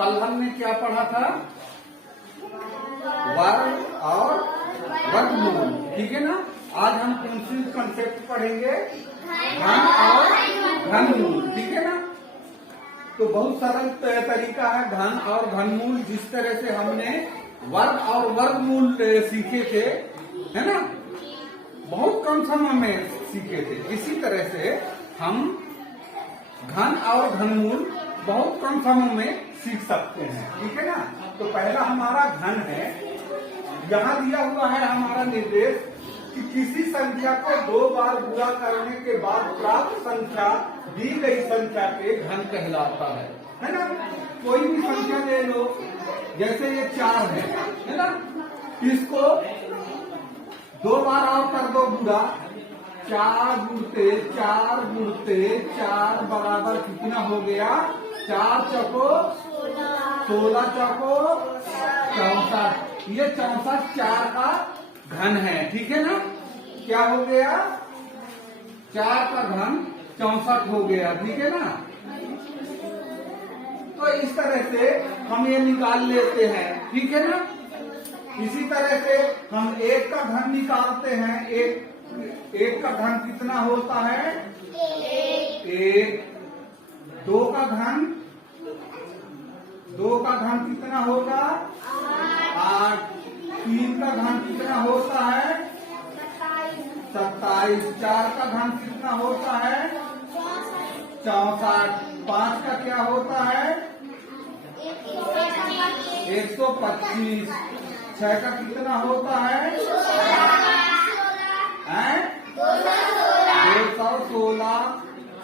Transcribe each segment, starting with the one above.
कल हमने क्या पढ़ा था? वर्ग और वर्गमूल, ठीक है ना। आज हम कौन सी कंसेप्ट पढ़ेंगे? घन और घनमूल, ठीक है ना। तो बहुत सरल तरीका है घन और घनमूल। जिस तरह से हमने वर्ग और वर्गमूल सीखे थे, है ना, बहुत कम समय में सीखे थे, इसी तरह से हम घन और घनमूल बहुत कम समय में सीख सकते हैं, ठीक है ना। तो पहला हमारा घन है। यहाँ दिया हुआ है हमारा निर्देश कि किसी संख्या को 2 बार गुणा करने के बाद प्राप्त संख्या दी गई संख्या के घन कहलाता है ना। कोई भी संख्या ले लो, जैसे ये 4 है ना, इसको 2 बार और कर दो गुणा, 4 गुणते 4 बराबर कितना हो गया? 4 चौको 16 चौको 64। ये 64 4 का घन है, ठीक है ना। क्या हो गया? 4 का घन 64 हो गया, ठीक है ना। तो इस तरह से हम ये निकाल लेते हैं, ठीक है ना। इसी तरह से हम 1 का घन निकालते हैं। एक का घन कितना होता है? 1। 2 का घन कितना होगा? 8। 3 का घन कितना होता है? 27। 4 का घन कितना होता है? 64। 5 का क्या होता है? 125। 6 का कितना होता है? 216।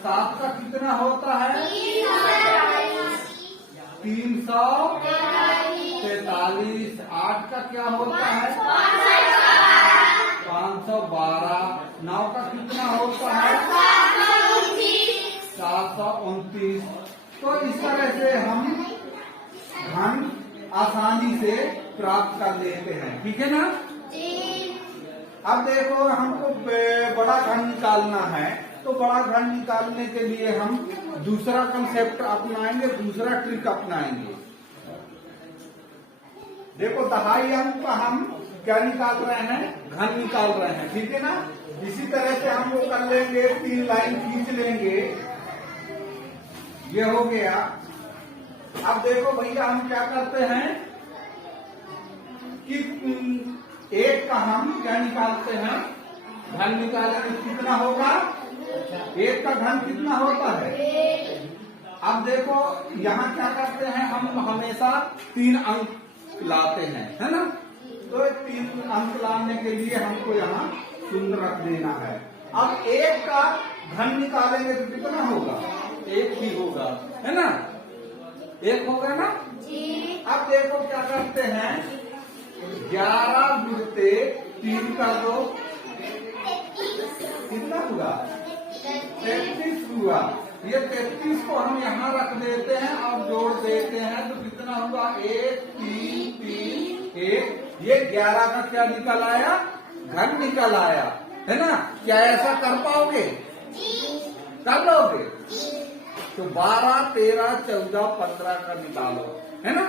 7 का कितना होता है? 343। 8 का क्या होता है? 512। 9 का कितना होता है? 729। तो इस तरह से हम घन आसानी से प्राप्त कर लेते हैं, ठीक है ना। अब देखो हमको बड़ा घन निकालना है, तो बड़ा घन निकालने के लिए हम दूसरा कंसेप्ट अपनाएंगे, दूसरा ट्रिक अपनाएंगे। देखो दहाई अंक का हम क्या निकाल रहे हैं? घन निकाल रहे हैं, ठीक है ना। इसी तरह से हम वो कर लेंगे, 3 लाइन खींच लेंगे, ये हो गया। अब देखो भैया हम क्या करते हैं कि 1 का हम क्या निकालते हैं? घन निकालेंगे, कितना होगा? 1 का घन कितना होता है? अब देखो यहाँ क्या करते हैं, हम हमेशा 3 अंक लाते हैं, है ना। तो 3 अंक लाने के लिए हमको यहाँ 0 रख देना है। अब 1 का घन निकालेंगे तो कितना होगा? 1 ही होगा, है ना। 1 होगा ना जी। अब देखो क्या करते हैं, 11 गुणते 3 का 2 कितना हुआ? 33 हुआ। ये 33 को हम यहाँ रख देते हैं और जोड़ देते हैं, तो कितना हुआ? 1 3 3 1। ये 11 का क्या निकल आया? घन निकल आया, है ना। क्या ऐसा कर पाओगे? कर लोगे? तो 12 13 14 15 का निकालो, है ना।